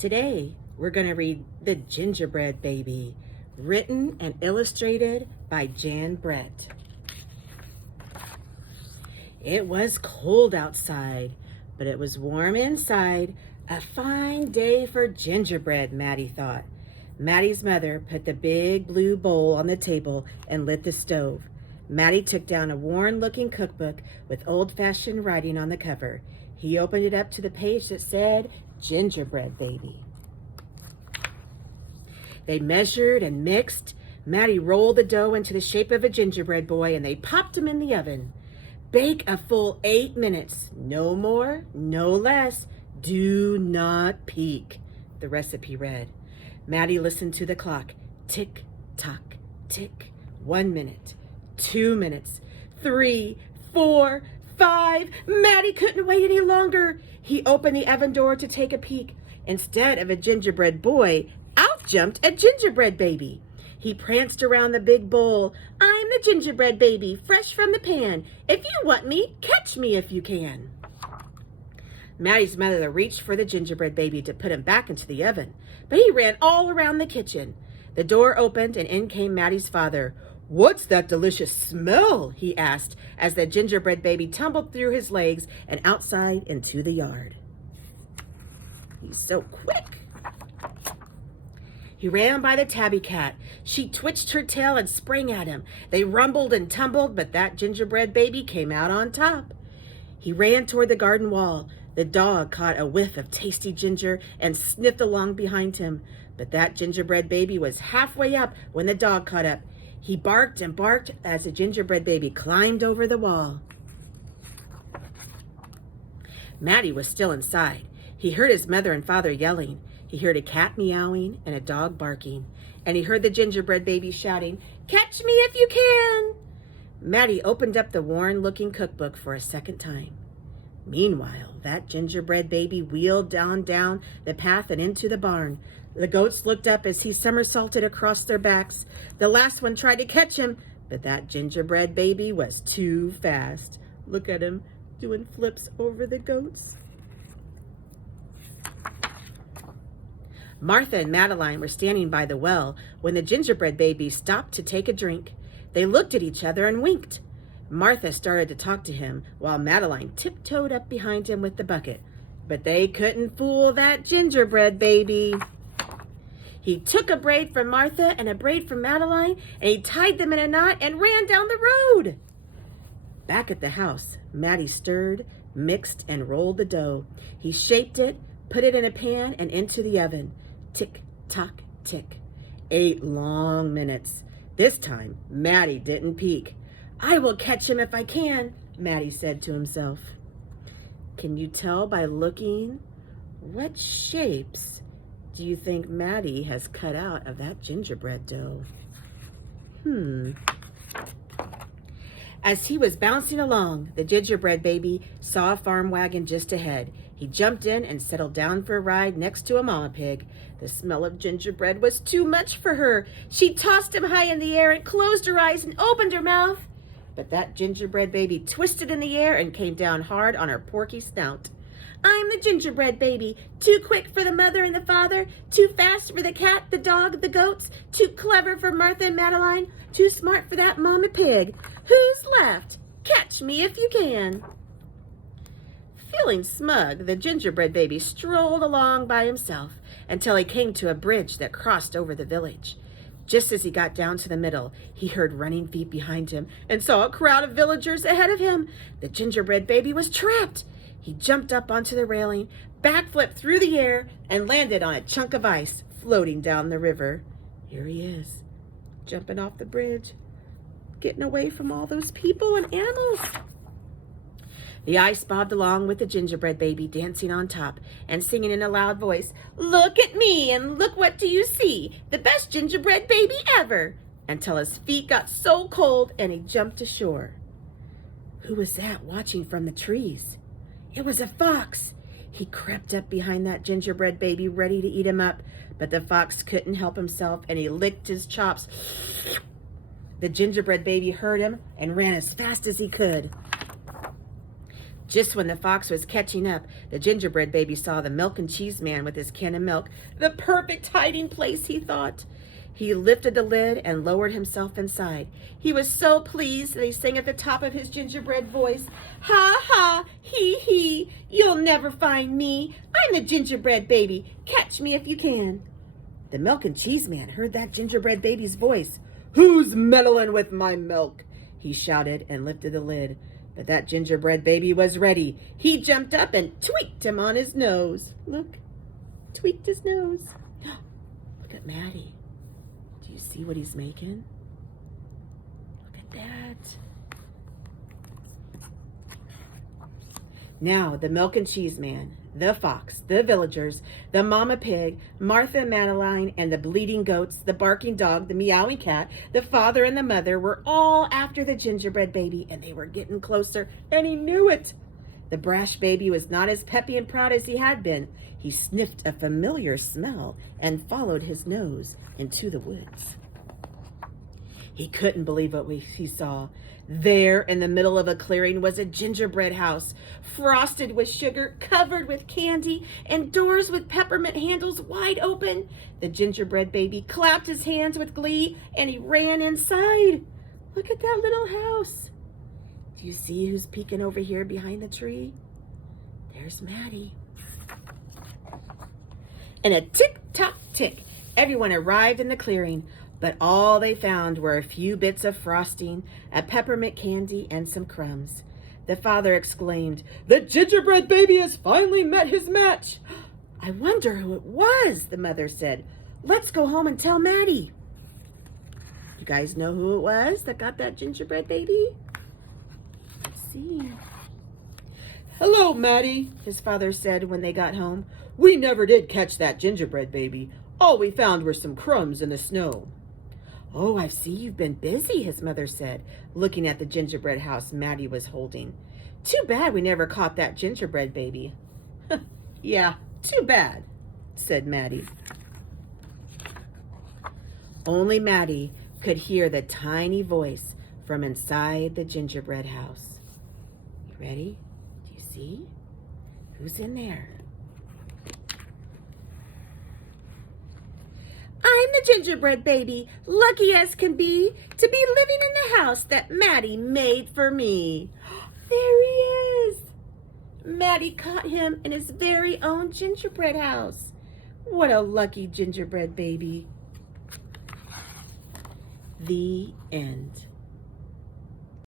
Today, we're going to read The Gingerbread Baby, written and illustrated by Gingerbread. It was cold outside, but it was warm inside. A fine day for gingerbread, Maddie thought. Maddie's mother put the big blue bowl on the table and lit the stove. Maddie took down a worn-looking cookbook with old-fashioned writing on the cover. He opened it up to the page that said, Gingerbread Baby. They measured and mixed. Maddie rolled the dough into the shape of a gingerbread boy, and they popped him in the oven. Bake a full 8 minutes. No more, no less. Do not peek, the recipe read. Maddie listened to the clock. Tick, tock, tick. 1 minute, 2 minutes, 3, 4, 5. Maddie couldn't wait any longer. He opened the oven door to take a peek. Instead of a gingerbread boy, out jumped a gingerbread baby. He pranced around the big bowl. I'm the gingerbread baby, fresh from the pan. If you want me, catch me if you can. Maddie's mother reached for the gingerbread baby to put him back into the oven, but he ran all around the kitchen. The door opened and in came Maddie's father. What's that delicious smell? He asked as the gingerbread baby tumbled through his legs and outside into the yard. He's so quick. He ran by the tabby cat. She twitched her tail and sprang at him. They rumbled and tumbled, but that gingerbread baby came out on top. He ran toward the garden wall. The dog caught a whiff of tasty ginger and sniffed along behind him. But that gingerbread baby was halfway up when the dog caught up. He barked and barked as the gingerbread baby climbed over the wall. Maddie was still inside. He heard his mother and father yelling. He heard a cat meowing and a dog barking. And he heard the gingerbread baby shouting, Catch me if you can! Maddie opened up the worn-looking cookbook for a second time. Meanwhile, that gingerbread baby wheeled down the path and into the barn. The goats looked up as he somersaulted across their backs. The last one tried to catch him, but that gingerbread baby was too fast. Look at him doing flips over the goats. Martha and Madeline were standing by the well when the gingerbread baby stopped to take a drink. They looked at each other and winked. Martha started to talk to him while Madeline tiptoed up behind him with the bucket. But they couldn't fool that gingerbread baby. He took a braid from Martha and a braid from Madeline, and he tied them in a knot and ran down the road. Back at the house, Maddie stirred, mixed, and rolled the dough. He shaped it, put it in a pan, and into the oven. Tick, tock, tick. 8 long minutes. This time, Maddie didn't peek. I will catch him if I can, Maddie said to himself. Can you tell by looking? What shapes do you think Maddie has cut out of that gingerbread dough? As he was bouncing along, the gingerbread baby saw a farm wagon just ahead. He jumped in and settled down for a ride next to a mama pig. The smell of gingerbread was too much for her. She tossed him high in the air and closed her eyes and opened her mouth. But that gingerbread baby twisted in the air and came down hard on her porky snout. I'm the gingerbread baby, too quick for the mother and the father, too fast for the cat, the dog, the goats, too clever for Martha and Madeline, too smart for that mama pig. Who's left? Catch me if you can. Feeling smug, the gingerbread baby strolled along by himself until he came to a bridge that crossed over the village. Just as he got down to the middle, he heard running feet behind him and saw a crowd of villagers ahead of him. The gingerbread baby was trapped. He jumped up onto the railing, backflipped through the air, and landed on a chunk of ice floating down the river. Here he is, jumping off the bridge, getting away from all those people and animals. The ice bobbed along with the gingerbread baby dancing on top and singing in a loud voice, Look at me and look what do you see, the best gingerbread baby ever, until his feet got so cold and he jumped ashore. Who was that watching from the trees? It was a fox. He crept up behind that gingerbread baby ready to eat him up, but the fox couldn't help himself and he licked his chops. The gingerbread baby heard him and ran as fast as he could. Just when the fox was catching up, the gingerbread baby saw the milk and cheese man with his can of milk. The perfect hiding place, he thought. He lifted the lid and lowered himself inside. He was so pleased that he sang at the top of his gingerbread voice, "Ha ha, hee hee, you'll never find me. I'm the gingerbread baby. Catch me if you can." The milk and cheese man heard that gingerbread baby's voice. "Who's meddling with my milk?" he shouted and lifted the lid. But that gingerbread baby was ready. He jumped up and tweaked him on his nose. Look, tweaked his nose. Look at Maddie. Do you see what he's making? Look at that. Now, the milk and cheese man, the fox, the villagers, the mama pig, Martha and Madeline, and the bleating goats, the barking dog, the meowing cat, the father and the mother were all after the gingerbread baby, and they were getting closer, and he knew it. The brash baby was not as peppy and proud as he had been. He sniffed a familiar smell and followed his nose into the woods. He couldn't believe what he saw. There in the middle of a clearing was a gingerbread house, frosted with sugar, covered with candy, and doors with peppermint handles wide open. The gingerbread baby clapped his hands with glee, and he ran inside. Look at that little house. Do you see who's peeking over here behind the tree? There's Maddie. And a tick-tock-tick, everyone arrived in the clearing. But all they found were a few bits of frosting, a peppermint candy, and some crumbs. The father exclaimed, "The gingerbread baby has finally met his match." "I wonder who it was," the mother said. "Let's go home and tell Maddie." You guys know who it was that got that gingerbread baby? Let's see. "Hello, Maddie," his father said when they got home. "We never did catch that gingerbread baby. All we found were some crumbs in the snow." "Oh, I see you've been busy," his mother said, looking at the gingerbread house Maddie was holding. "Too bad we never caught that gingerbread baby." "Yeah, too bad," said Maddie. Only Maddie could hear the tiny voice from inside the gingerbread house. You ready? Do you see? Who's in there? "I'm the gingerbread baby, lucky as can be, to be living in the house that Maddie made for me." There he is. Maddie caught him in his very own gingerbread house. What a lucky gingerbread baby. The end.